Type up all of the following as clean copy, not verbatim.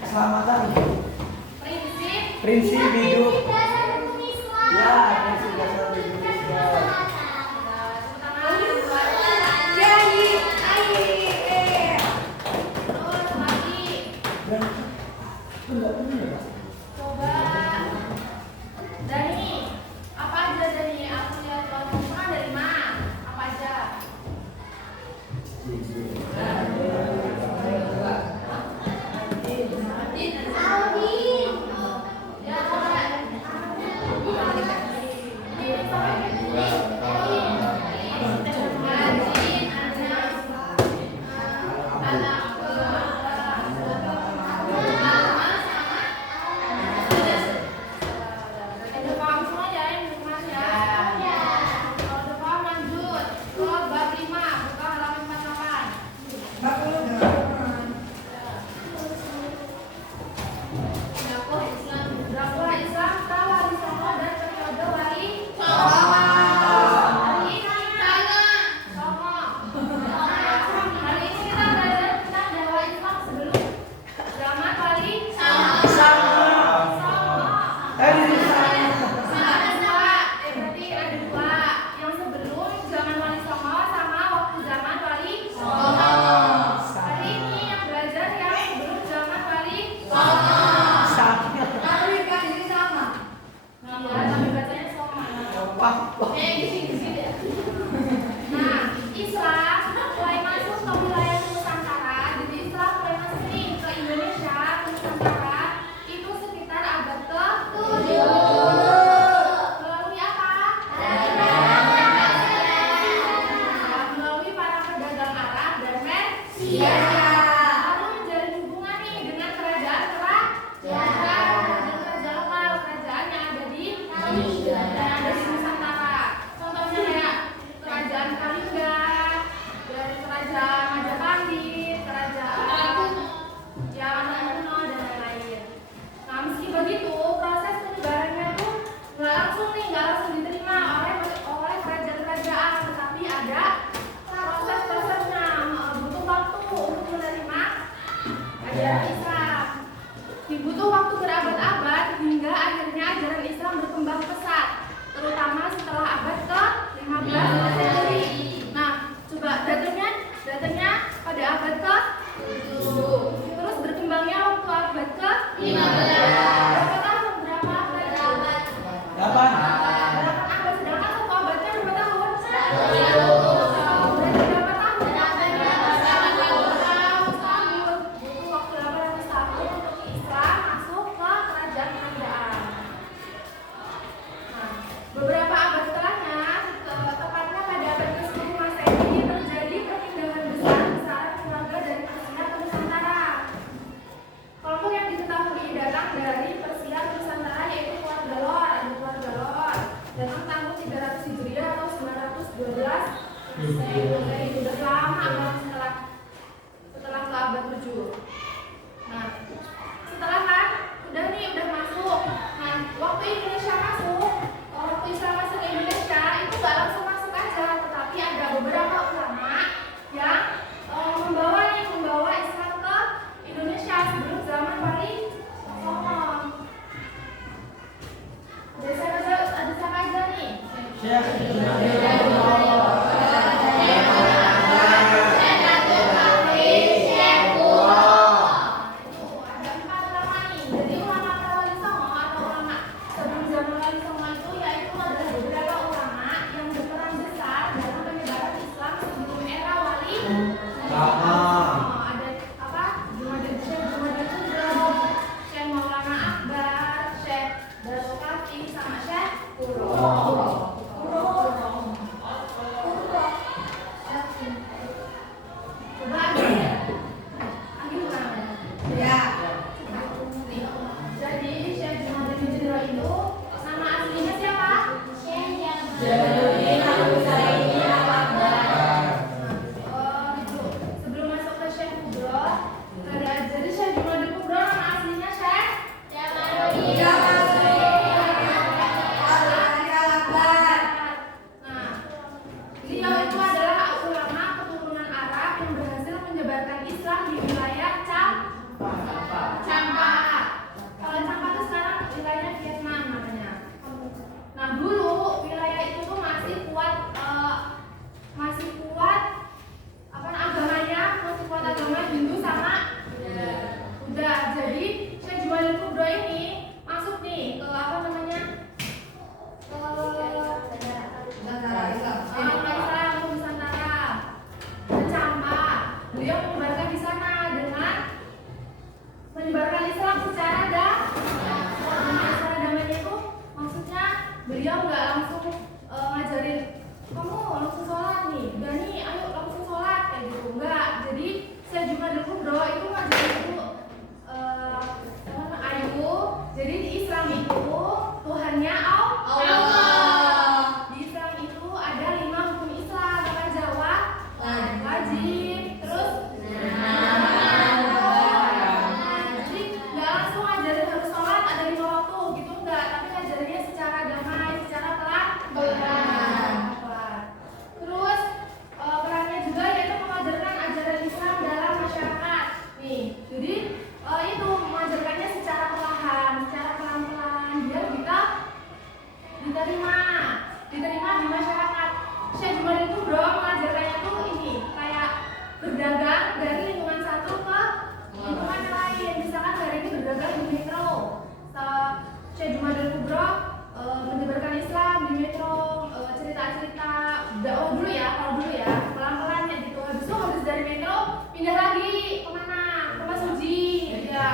Keselamatan. Prinsip hidup. Ya, prinsip dasar hidup Islam. Coba Dani, apa aja Dani? Aku lihat kalau semua dari mana? Apa aja? Dibutuh waktu berabad-abad hingga akhirnya ajaran Islam berkembang pesat, terutama setelah abad ke-15 Masehi. Nah, coba datanya pada abad ke-7. Terus berkembangnya waktu abad ke-15. Berapa tahun? Berapa abad? 8 abad, sedangkan satu abadnya berapa tahun? 1. Beberapa abad setelahnya, tepatnya pada abad ke-10 Masehi, terjadi perpindahan besar-besaran keluarga dari Persia ke Nusantara. Kelompok yang diketahui datang dari Persia ke Nusantara yaitu keluarga Lor, ada keluarga Lor, datang tahun 300 Hijriah atau 912 Masehi. Sudah lama banget setelah ke abad 7. Nah, setelah kan, udah masuk. Nah, waktu Indonesia masuk. Waktu Islam masuk ke Indonesia itu nggak langsung masuk aja, tetapi ada beberapa ulama yang membawa Islam ke Indonesia sebelum zaman Wali Songo. Ada siapa aja nih? Jadi nama aslinya siapa? nggak langsung ngajarin kamu langsung sholat nih, udah nih ayo langsung sholat kayak gitu, enggak. Jadi Syekh Jumadil Kubro itu ngajarin itu ayo, jadi di Islam itu Tuhannya Allah. Di Islam itu ada 5 hukum Islam, apa jawab? Wajib, terus jadi nggak langsung ngajarin harus sholat ada 5 waktu gitu, enggak, tapi ngajarinnya secara damai, secara pelan. Terus perannya juga yaitu mengajarkan ajaran Islam dalam masyarakat nih. Jadi itu mengajarkannya secara perlahan, secara pelan-pelan biar kita diterima di masyarakat. Syekh Jumadil Kubro mengajarkannya tuh ini kayak berdagang dari lingkungan satu ke lingkungan lain. Misalkan hari ini berdagang di metro, Syekh Jumadil Kubro menyebarkan Islam di metro, cerita-cerita dakwah dulu ya, kalau dulu ya pelan-pelan ya gitu. Habis dari metro pindah lagi kemana? Ke Masuji ya.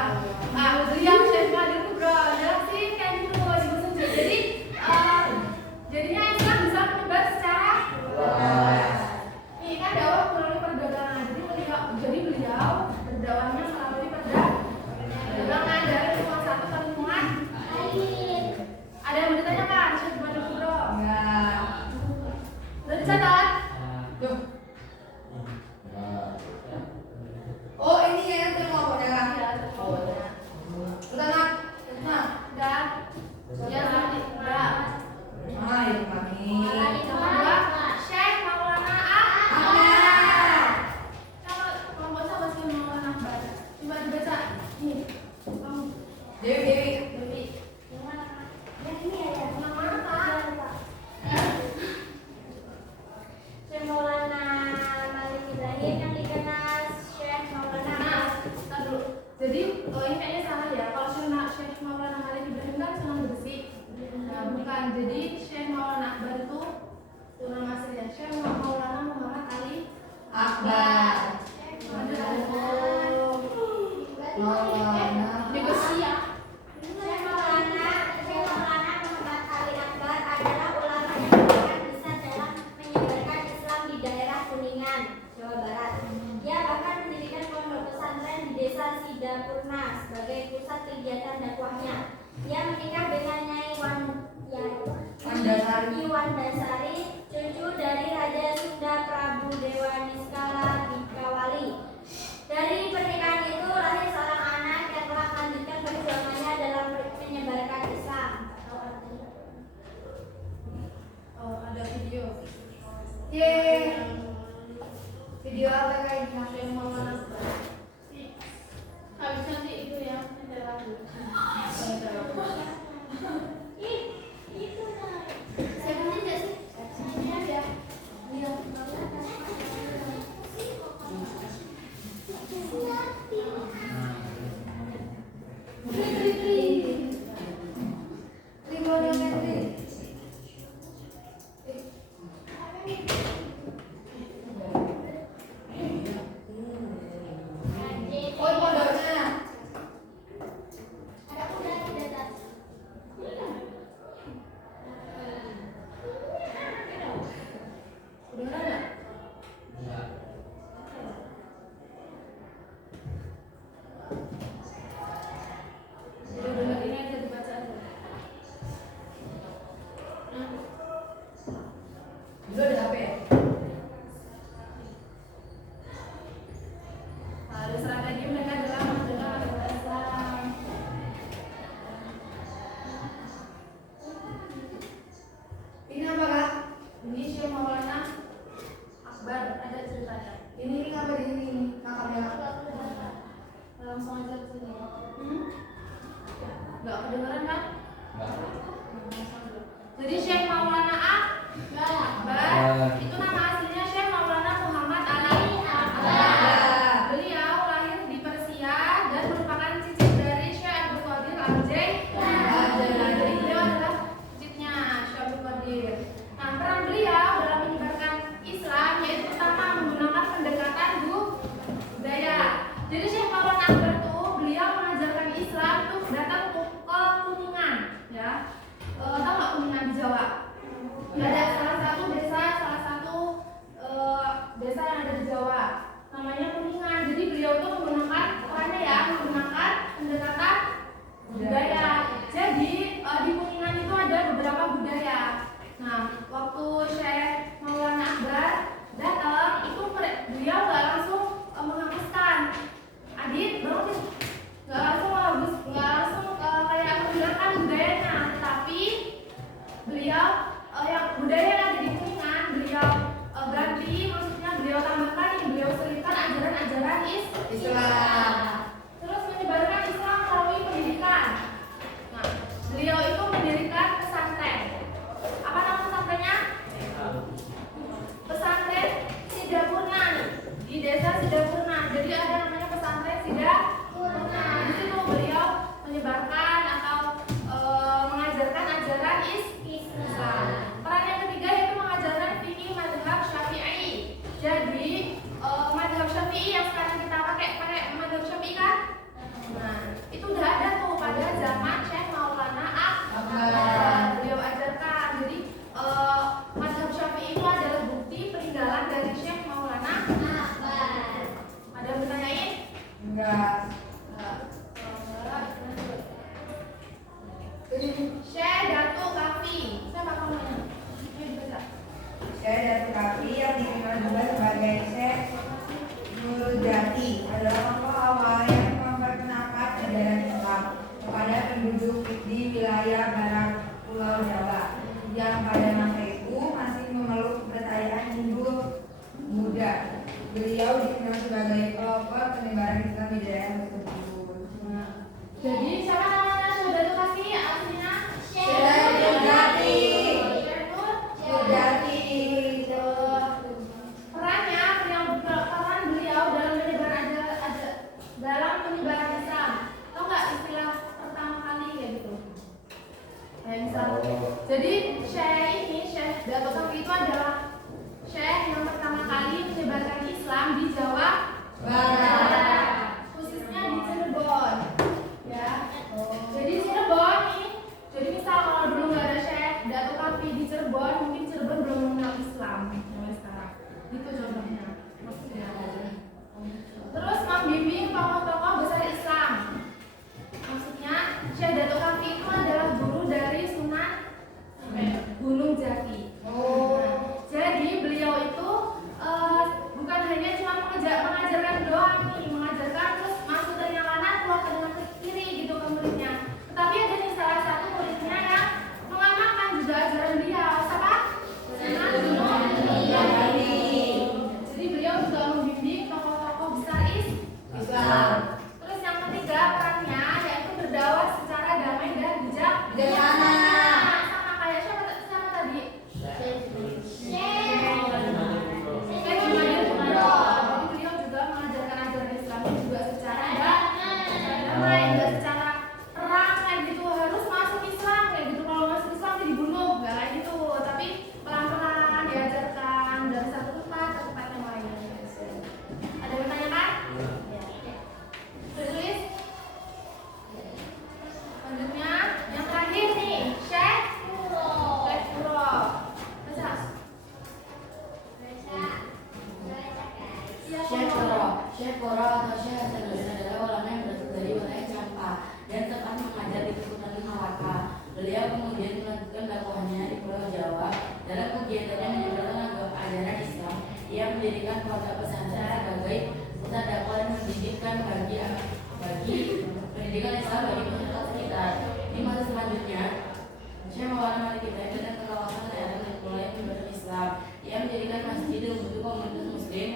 Beliau Syekh Jumadil Kubro jelas sih kayak gitu di Masuji. Jadi jadinya Islam bisa menyebar secara luas. Ini kan dakwah melalui perdagangan. Jadi beliau berdakwahnya melalui perdagangan dari lingkungan satu ke lingkungan lain. Ada yang mau ditanyakan Syekh Jumadil Kubro? Enggak. Udah dicatat? Tuh. Oh ini ya yang mau ya. Udah nak? Udah. Ya nanti. Udah. Ayo kami. Syekh Maulana Ahmad. Kalau nggak usah bahas Maulana Ahmad. Coba dibaca. Nih. Kamu. Dewi. Yang mana? Yang ini ya. Yang mana Kak? Syekh Maulana Malik Ibrahim yang dikenal Syekh Maulana. Nah, dulu. Jadi ini kayaknya salah ya. Kalau Syekh Maulana Malik Ibrahim kan Sunan Gresik. Nah, bukan. Jadi Syekh Maulana Akbar itu nama aslinya Syekh Maulana Muhammad Ali Akbar. Maulana. Negosia. Syekh Maulana Muhammad Ali Akbar adalah ulama yang berperan besar dalam menyebarkan Islam di daerah Kuningan, Jawa Barat. Dia bahkan mendirikan pondok pesantren di desa Sidapurna sebagai pusat kegiatan dakwahnya. Dia menikah dengan Nyai Wandasari, cucu dari Raja Sunda Prabu Dewa Niskala Bikawali. Dari pernikahan itu lahir seorang anak yang telah melanjutkan perjuangannya dalam menyebarkan Islam. Oh, ada video. Video apa kayak gini? Syekh Maulana Akbar. Habis nanti itu ya, ada lagu. Saya nanti enggak sih? Saya ya. Iya. Oh pondoknya. Ada kuda di atas. Udah enggak? Udah dengar ini aja dibaca aja. Dulu ada HP ya? Ada serangkaian ini mereka adalah mendengar Islam. Ini apa kak? Ini Syekh Maulana Akbar, ada ceritanya. Ini apa di sini? Kakaknya. Langsung aja ke sini. Nggak kedengeran kan? Jadi Syekh Maulana Akbar itu nama aslinya Syekh Maulana Muhammad Ali Akbar. Beliau lahir di Persia dan merupakan cicit dari Syekh Abdul Qadir Al-Jailani. Jadi beliau adalah cicitnya Syekh Abdul Qadir. Nah, peran beliau dalam menyebarkan Islam yaitu pertama menggunakan pendekatan budaya. Jadi Syekh Maulana Akbar itu beliau mengajarkan Islam itu datang ke Kuningan, ya. Tahu nggak Kuningan di Jawa? yang pada masa itu masih memeluk kepercayaan Hindu Buddha. Beliau dikenal sebagai pelopor penyebaran Islam di daerah tersebut. Jadi siapa namanya sudah tuh kasih aslinya? Sudati. Peran beliau dalam penyebaran Islam. Tahu nggak istilah pertama kali kayak gitu? Kayak misal, jadi Syekh Dato' Kafi itu adalah Syekh yang pertama kali menyebarkan Islam di Jawa Barat, khususnya di Cirebon. Ya, jadi Cirebon nih. Jadi misal kalau dulu nggak ada Syekh Dato' Kafi di Cirebon, mungkin Cirebon belum mengenal Islam sampai sekarang. Itu contohnya. Maksudnya. Terus membimbing tokoh-tokoh besar Islam. Maksudnya Syekh Dato' Kafi itu adalah guru dari Sunan Gunung Jati. Jadi beliau itu bukan hanya cuma mengajarkan doang nih, mengajarkan terus masuk telinga kanan keluar telinga kiri gitu ke muridnya. Tetapi ada nih salah satu muridnya yang mengamalkan juga ajaran beliau. Siapa? Sunan Gunung Jati. Jadi beliau juga membimbing tokoh-tokoh besar Islam. Terus yang ketiga perannya yaitu berdakwah secara damai dan bijaksana. Sama kayak siapa tadi? Jadi beliau juga mengajarkan ajaran Islam juga secara damai, tidak secara perang kayak gitu harus masuk Islam kayak gitu. Kalau masuk Islam dibunuh, nggak kayak gitu. Tapi pelan-pelan diajarkan dari satu tempat ke tempat yang lain. Ada yang bertanya? Tulis. Selanjutnya yang terakhir nih, Syekh Puro. Baca. Syekh Puro atau Syekh Hasanuddin adalah ulama yang berasal dari wilayah Campa dan sempat mengajar di Kesultanan Malaka. Beliau kemudian melanjutkan dakwahnya di Pulau Jawa. Dalam kegiatannya menyebarkan ajaran Islam, ia mendirikan pondok pesantren sebagai pusat dakwah dan pendidikan bagi pendidikan Islam bagi masyarakat sekitar. Di masa selanjutnya, Syekh Maulana Malik Ibrahim dan kawasan daerah yang mulai menyebarkan Islam. Ia mendirikan masjid dan membentuk komunitas Muslim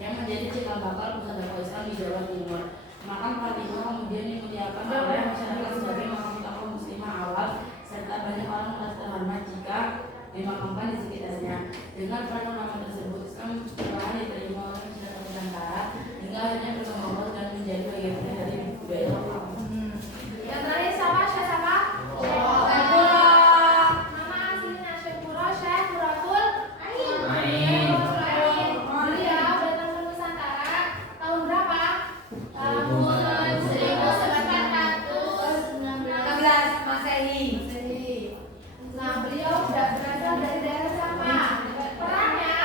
yang menjadi cikal bakal pusat dakwah Islam di Jawa Timur. Makam Fatimah kemudian dimuliakan oleh masyarakat sebagai makam tokoh muslimah awal, serta banyak orang merasa terhormat jika dimakamkan di sekitarnya. Dengan peran nama tersebut, Islam perlahan diterima oleh masyarakat Nusantara hingga akhirnya berkembang dan menjadi bagian dari budaya lokal. Yang terakhir siapa? Syekh siapa? Syekh Puro. Nama aslinya Syekh Puro, Syekh Puratul Ain. Beliau datang ke Nusantara tahun berapa? Tahun 14 Masehi. Nah, beliau berasal dari daerah Campa. Perannya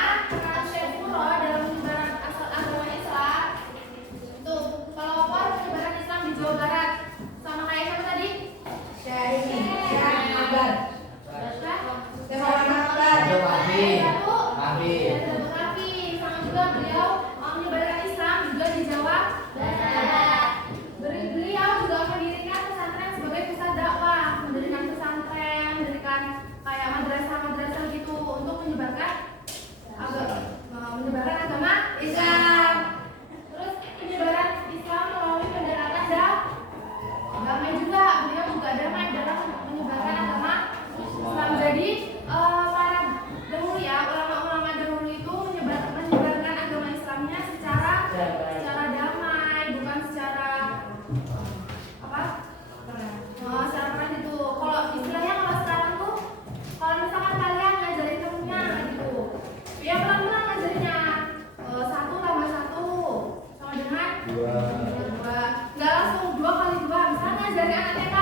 Syekh Puro dalam penyebaran agama Islam itu pelopor penyebaran Islam di Jawa Barat. Sama kayak siapa tadi? Syekh Akbar. Syekh Maulana Akbar. Dato' Kafi. Sama juga beliau menyebarkan Islam juga di Jawa Barat. Beliau juga mendirikan pesantren sebagai pusat dakwah, mendirikan pesantren, mendirikan kayak madrasah-madrasah gitu untuk menyebarkan agama Islam. Terus penyebaran Islam melalui pendekatan damai juga. Beliau juga damai dalam menyebarkan agama Islam. Jadi para dahulu ya, ulama-ulama dahulu itu menyebarkan agama Islamnya secara damai, bukan secara secara perang itu. Kalau istilahnya kalau sekarang tuh, kalau misalkan kalian ngajarin temennya gitu, ya pelan-pelan ngajarinnya. Satu tambah satu sama dengan dua. Nggak langsung 2 kali 2. Misalnya ngajarin anak TK,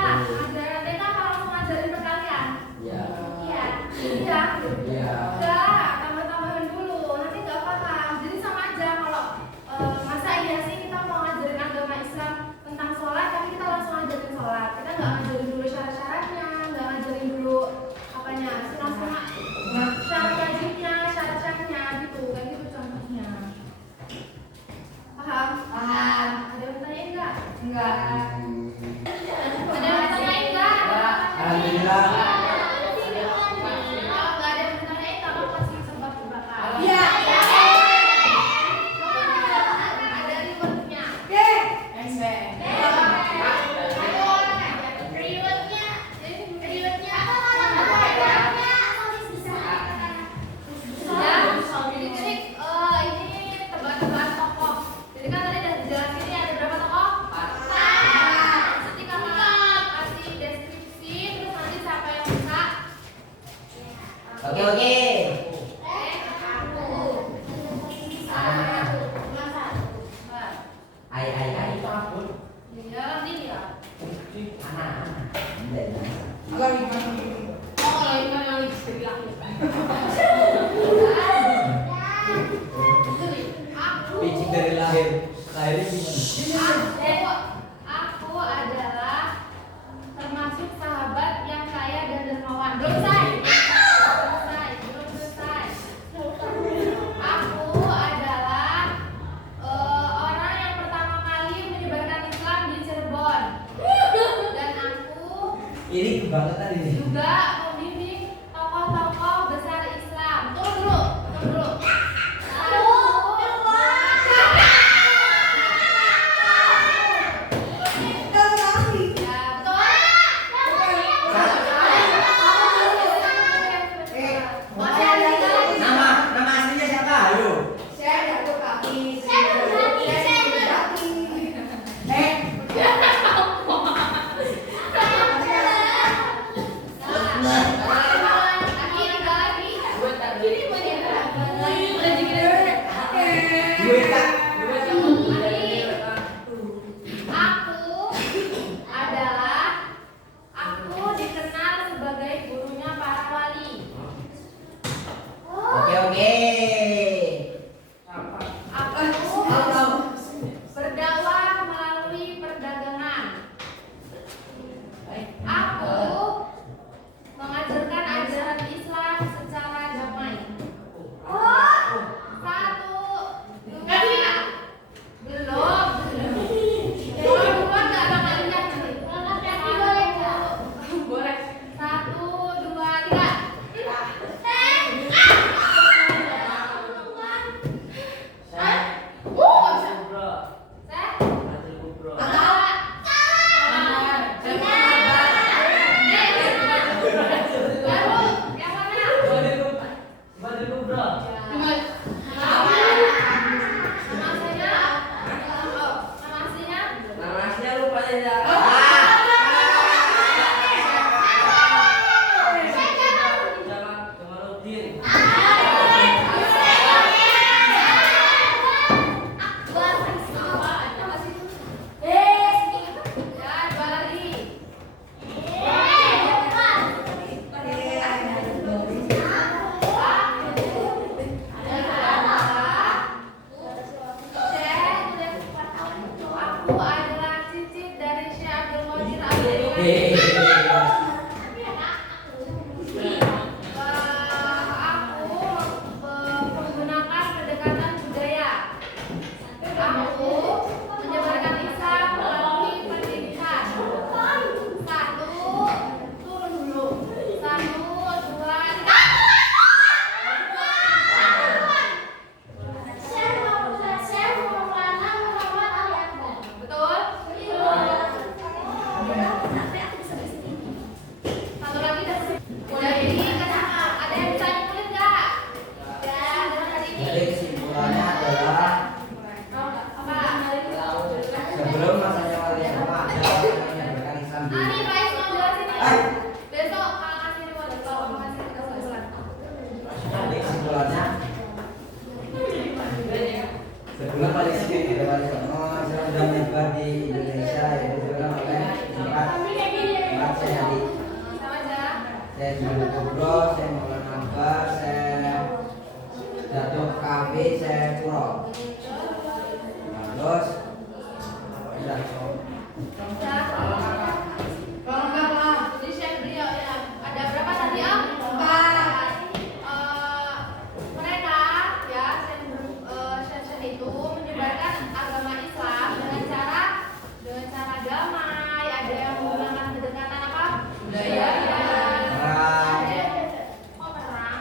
kalau langsung ngajarin perkalian. Iya. Udah, tambah-tambahin dulu, nanti nggak paham. Jadi sama aja kalau masa iya sih kita mau ngajarin agama Islam tentang sholat, tapi kita langsung ngajarin sholat. Kita nggak ngajarin dulu syarat-syaratnya, nggak ngajarin dulu apanya, langsung syarat wajibnya, syarat-syaratnya gitu, kayak gitu contohnya. Paham? Ada yang bertanya enggak? Enggak. Ada yang bertanya enggak? Alhamdulillah. Oke oke. Ai ai ai. Ya, ini ya. Anak. Kalau Ivan Oh, kalau ini memang istri laki. Aku Picik dari lahir. Lahirnya gimana? Aku adalah termasuk sahabat yang kaya dan dermawan. Belum selesai. Belum selesai. Aku adalah orang yang pertama kali menyebarkan Islam di Cirebon. Dan aku Ini kebangetan ini. juga membimbing tokoh-tokoh besar Islam. Tunggu dulu. Nama aslinya siapa? Ayo. saya jatuh kaki. Duit tak? Aku dikenal sebagai gurunya para wali. Oke oke. Aku berdakwah melalui perdagangan. Aku mengajarkan ajaran Islam secara damai. Satu, dua, belum. Kalau dua nggak bakal ingat nanti. Boleh. Satu, dua, tiga. Nama aslinya lupa aja. Jamaluddin. Aku adalah cicit dari Syekh Abdul Qadir Hehehe. Aku menggunakan pendekatan budaya. Aku menyebarkan Islam melalui pendidikan. Satu, turun dulu. Satu, dua, tiga. Betul? Satu lagi udah ini ada yang bisa nyulit nggak? Ya, hari ini. Jadi kesimpulannya adalah Apa? sebelum masanya wali sama ada orang yang menyebarkan Islam di. Ani, Pak Is mau jelasin ya? Eh. Besok Kak kasih di wadah, kalau mau kasih kesimpulan. Jadi kesimpulannya sebelum wali sedikit ada wali sama Islam sudah menyebar di Indonesia yaitu dilakukan oleh empat saya di Sama aja. saya Julian Kubro, saya Maulana Abbas, saya Datuk KB, saya Kuro. Nah, terus udah. Jadi chef beliau ya. Ada berapa tadi Om? Mereka ya chef itu menyebarkan agama Islam dengan cara damai. Ada yang menggunakan pendekatan apa? Budaya. Perang.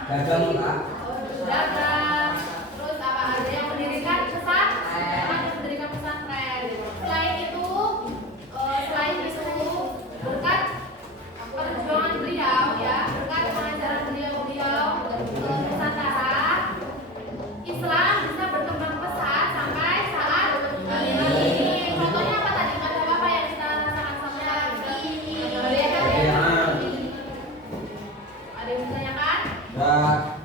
Dagang Pak. Dagang. Terus apa? Ada yang mendirikan pesantren. Selain itu berkat perjuangan beliau ya, berkat pengajaran beliau ke Nusantara, Islam bisa berkembang pesat sampai saat ini. Contohnya apa tadi? Ada apa yang kita rasakan sama ini? Ada yang ditanyakan? Dah.